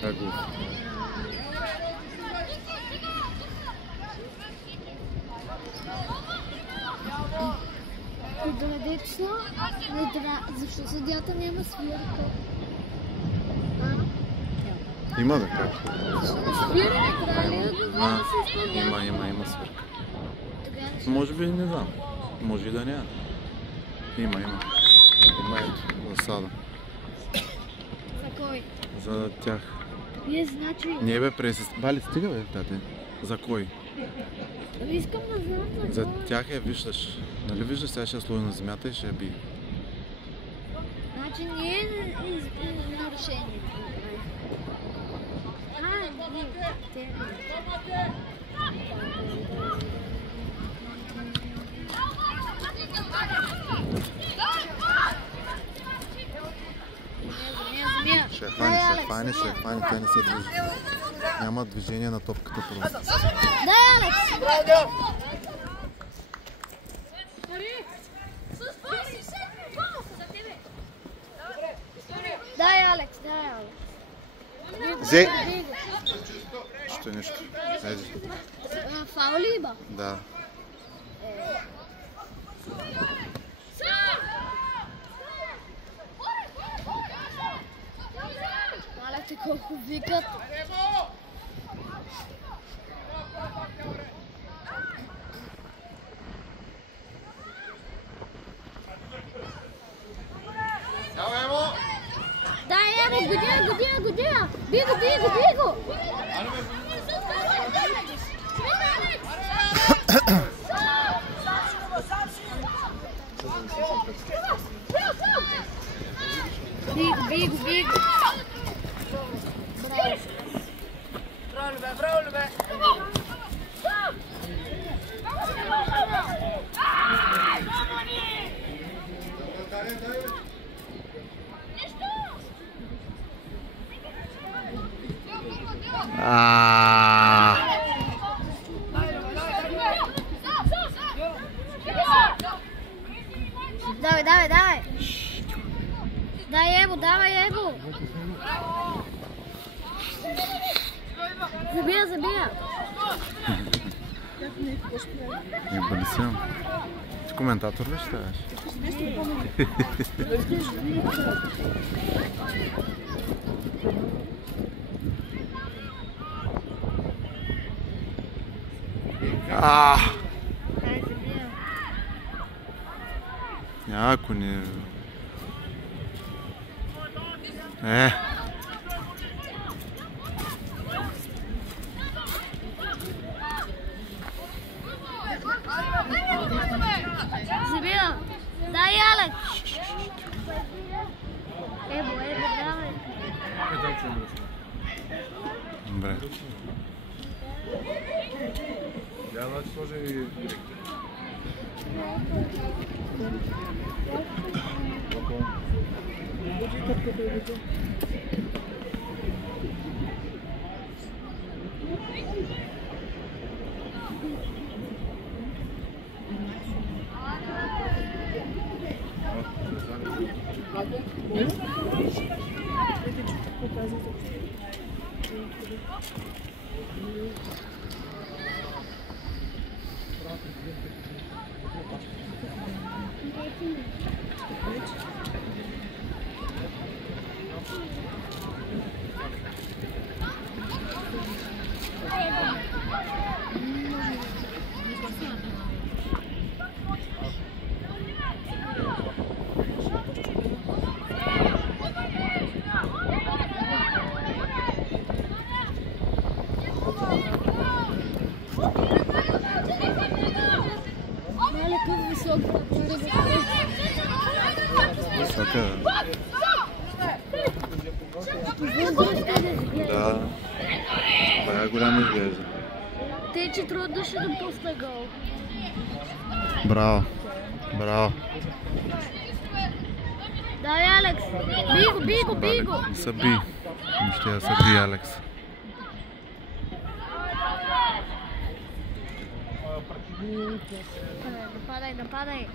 Как го? Драматично, защо съдията няма свирка? Има да, как? Свира не трябва ли да се изпълнява? Има свирка. Може би не знам. Може и да няма. Има ето, засада. За кой? За тях. Вие значи... Не бе, Бали, стига бе, тате. За кой? Искам да знам за кой. За тях виждаш. Нали виждаш, сега ще слои на земята и ще би. Значи не е нарушение. Те... Ще хвани, те не се движат. Няма движение на топката просто. Дай, Алекс! Дай, Алекс! Зей! Що е нещо? Фаул ли ба? Да. Малете колко викат. Дай, Алекс, година! Би го! Биго! Браво, бе! Давай! Давай, Ебо! Забия! Не бъде си. Ти коментатор ли ще ставаш? Ако не... Забия! Дай, Алекс! Ебо, давай! Добре. Я значи сложи и Да. Бая голямо изглежда. Те, че трудно ще допусна гол. Браво. Дай, Алекс! Би го! Не са би. Ще я са би, Алекс. Нападай!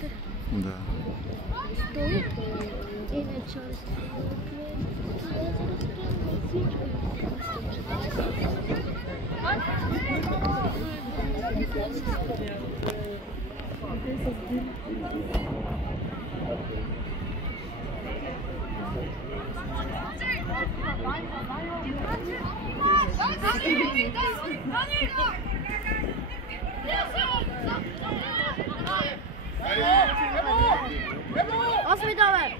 център. Да. Стои. Иначе Осми номер.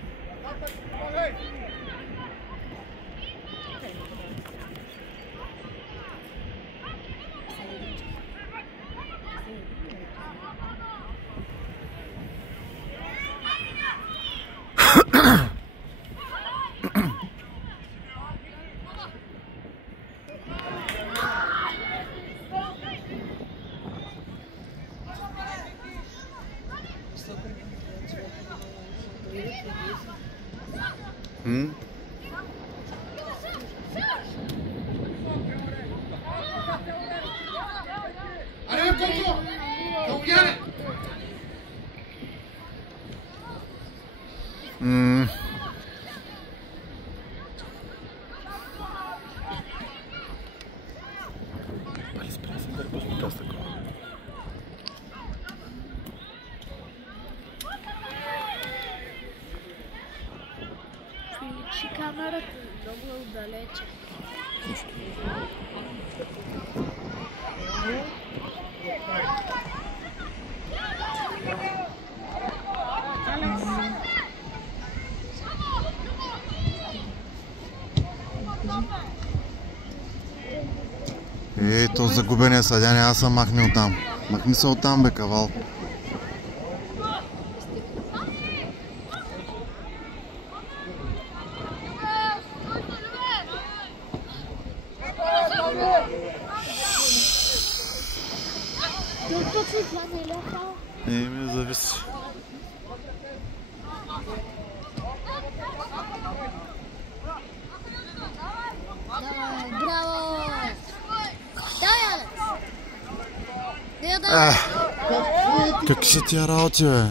Камерата много отдалече. То загубения съдя няма се махне оттам. Махни се оттам, бе, кавал. Ми зависи. Браво! Дай, Алекс! Какви са тия работи, бе?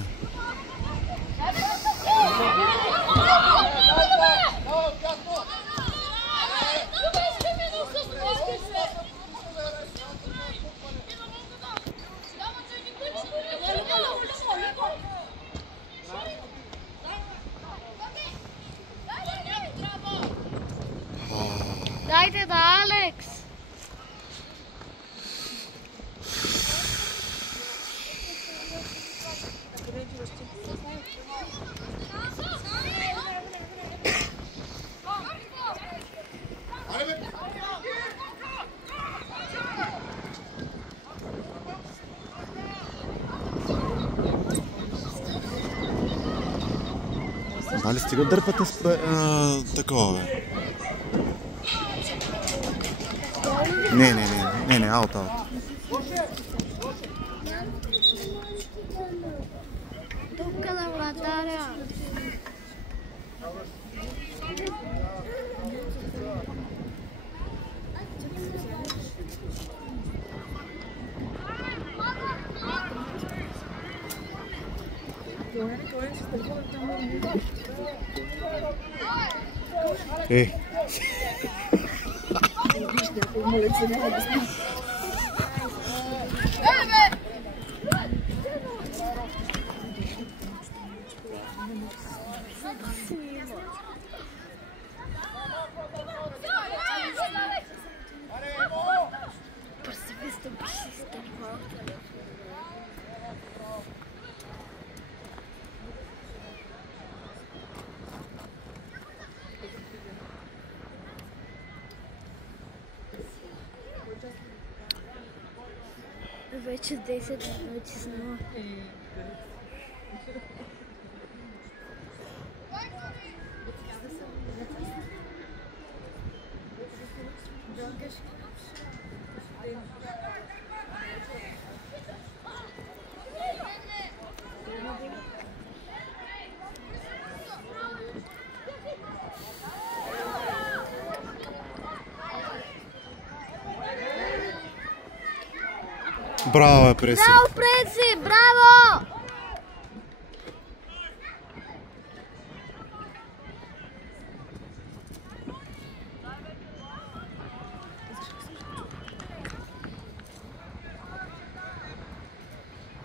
Дайте да, Алекс! Дали стига дърпате с такова, бе? Не, аут. Тук на вратаря. Вече 10 минути снима. Браво, Преси! Браво, Преси! Браво!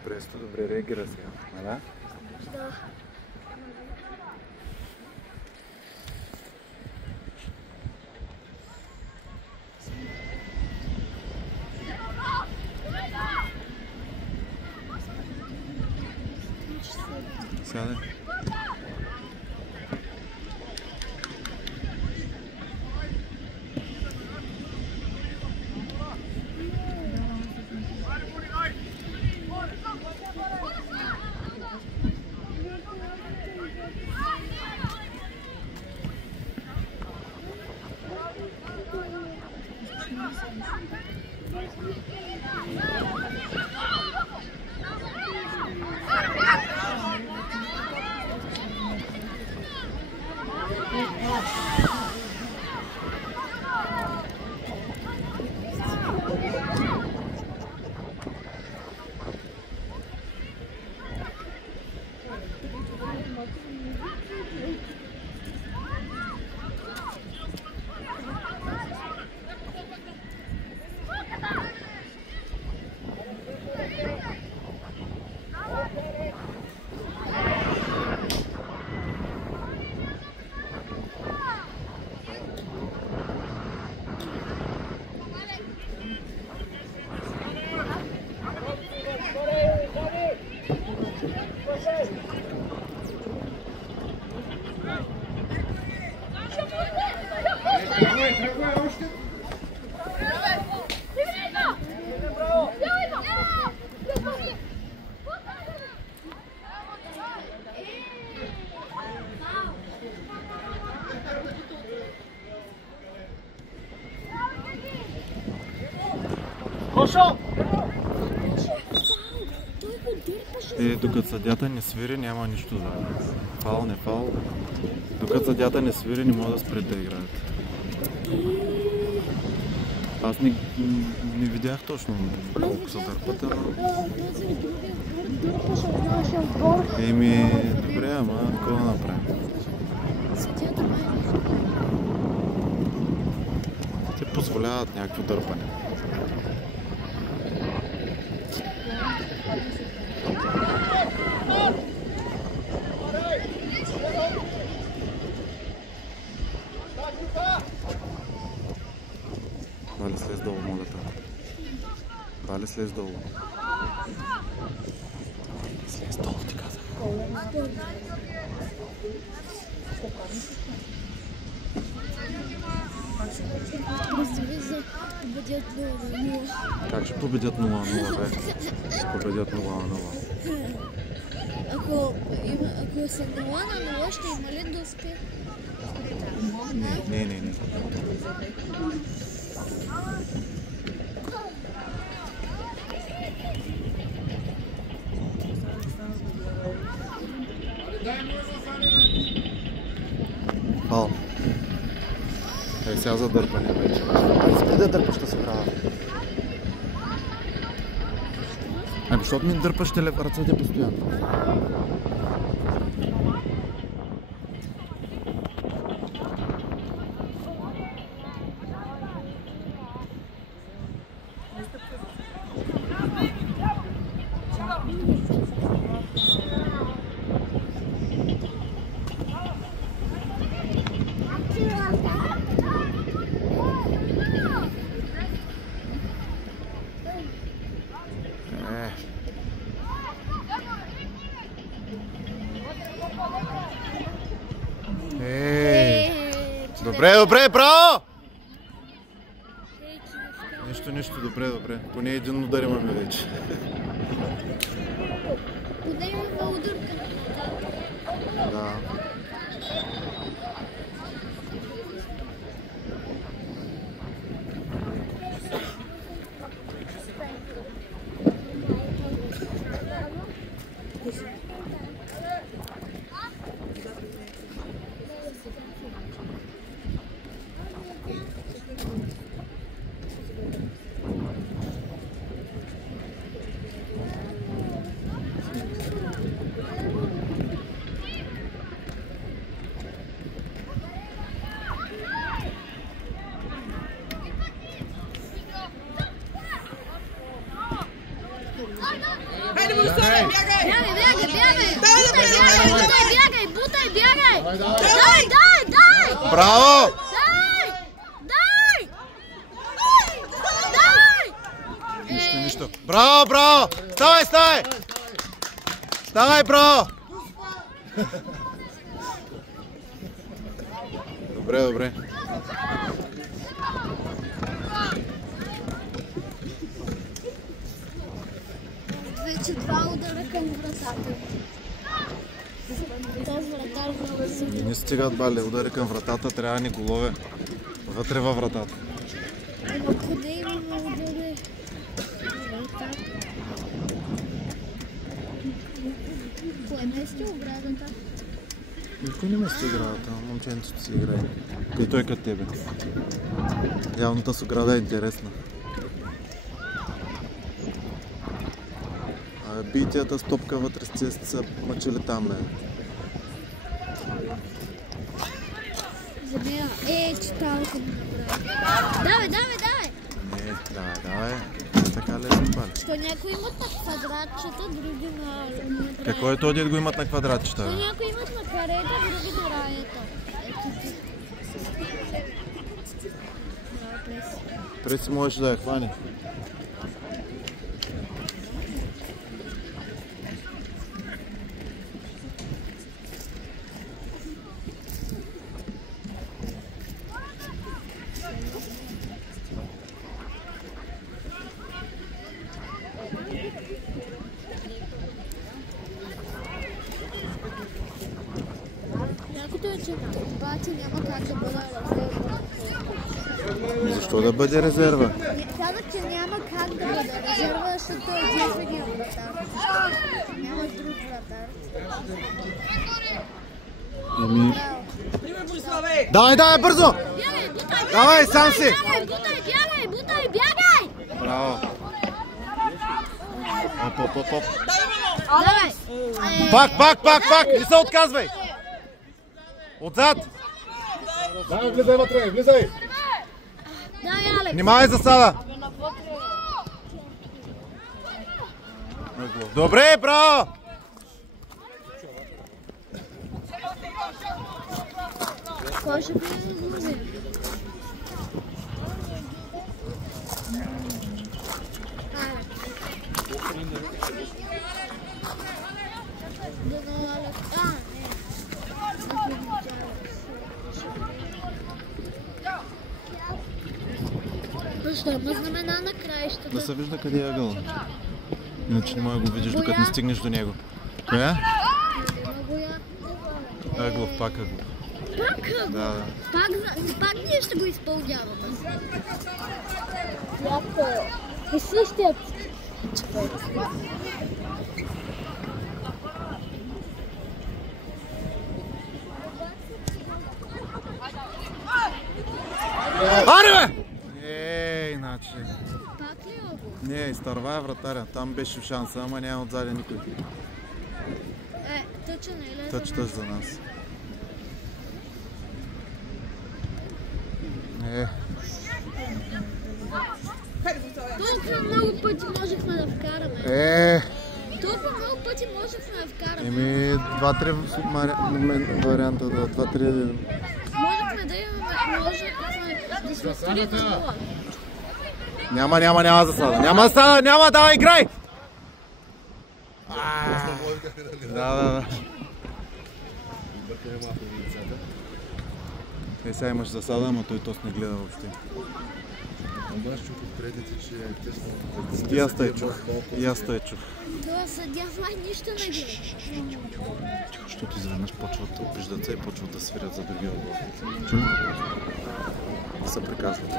Престо добре реагира сега, нали? Да. Сядай. Докато съдята не свири, няма нищо да... Фаул, не фаул. Докато съдята не свири, не могат да спрят да играят. Аз не видях точно колко са дърпата, но... Еми, добре, ама какво да направим? Те позволяват някакво дърпане. Вали, слез долу, моля те. Вали, слез долу. Слез долу, ти казах. Представи се, победят 0-0. Как ще победят 0-0, бе? Победят 0-0. Ако са 0-0, ще има ли да успех? Не. Фал. Ей, сега за дърпане вече. Спри да дърпаш да се права. Ами, защото ми дърпаш ръцете постоянно. Добре, браво! Нищо, добре. Поне един удар имаме вече. Поне имаме ударка. Да. Хайде, Бориславе, бягай! Бутай, бягай! Давай! Дай! Браво! Нищо. Браво! Ставай! Ставай, браво! Добре. Вече два удара към вратата. Този вратар много силно. Не стигат, бали, удари към вратата, трябва ни голове. Вътре във вратата. Ама къде има удари? Вратата. Кое место оградата? Никой не место оградата, момченцето си играе. Къй той като тебе. Явно тази ограда е интересна. Битията с топка вътре с цест са мъчили там, бе. За нея читалка ми направи. Давай! Давай. Така лесно пали. Що някои имат на квадратчета, други на раята. Какво е този, го имат на квадратчета? Що някои имат на карета, други на раята. Преси можеш да я хвани. Якото е, че бати няма как да бъде резерва. Защо да бъде резерва? Казах, че няма как да бъде резерва, защото е единствения вратар. Няма друг вратар. Давай, бързо! Бягай, бутай! Давай, сам си! Бягай! Браво! Оп. Давай! Пак! Не се отказвай! Отзад! Давай, влизай вътре, влизай! Давай, Алекс! Внимавай засада! Добре, браво! Кой ще бъде възможен? Защо има знамена на краищата? Да се вижда къде е ъгъл. Иначе не мога да го видиш, докато не стигнеш до него. Коя? Ъглов, пак ъглов. Пак? Да. Пак ние ще го изпълняваме. Яко е същият човек. Аре, бе! Иначе. Пак ли е ово? Не, изтърва е вратаря. Там беше шанса, ама няма отзади никой. Тъча не е ли? Тъч за нас. Толкова много пъти можехме да вкараме. Толкова много пъти можехме да вкараме. Два-три варианта, два-три. Можехме да имаме, да сме 3-0. Няма засада. Няма, давай, играй! Да. Сега имаш засада, ама той тос не гледа въобще. Аз чух от предите, че е тесно. И аз тъй чух. Това съдя май нищо не гледа. Защото изведнъж почват да обиждат се и почват да свирят за другия отбор. Чули? Да се приказват.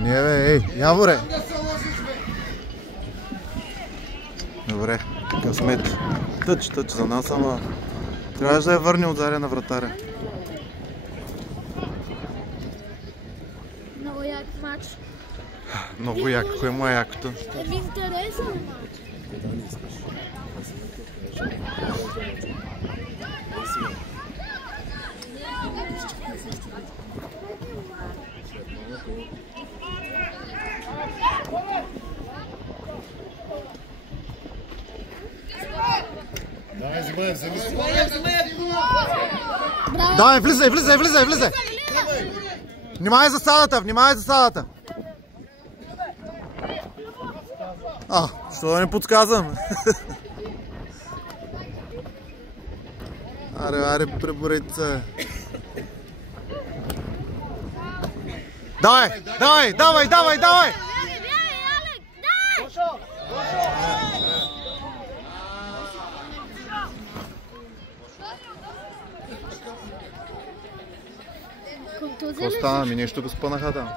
Не бе, Яворе! Добре, късмет. Тъч за нас, ама трябваше да я върне отзаря на вратаря. Много як матч. Много як, кое му е якото? Интересен матч. Давай, влизай, влизай, влизай, влизай. Внимай за салата, внимай за салата. Що да не подсказвам? Аре, преборете се. Давай, давай, давай, давай, давай! Какво стана? Ми нещо го спънаха там.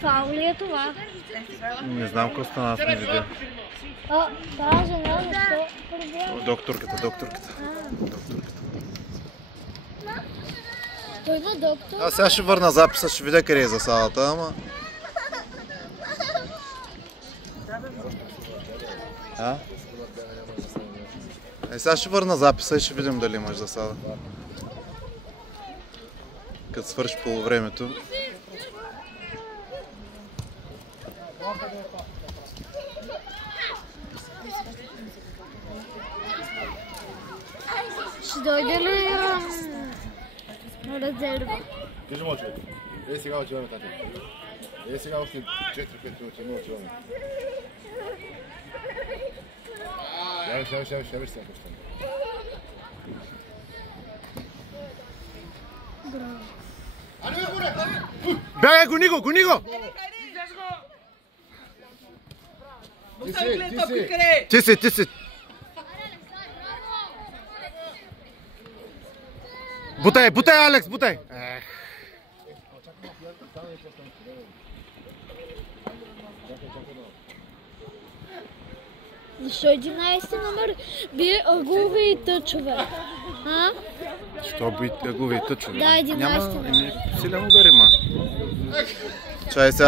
Фаул ли е това? Не знам какво стана, аз не видя. Това жена защо пробива? Докторката. Той има доктор? Аз сега ще върна записа, ще видя къде е за салата, ама... Сега ще върна записа и ще видим дали имаш засада. Като свърши полувремето. Ще дойде ли резерва? Кажи му, човек. Сега отиваме, тати. Сега още 4-5 минути, не отиваме. Ще виж сега. Бягай, гони го! Ти си! Бутай, Алекс, бутай! Защо 11 номер бие ъгове и тъчове? Що бие ъгове и тъчове? Да, 11 номер. Силен удар има. Чай сега.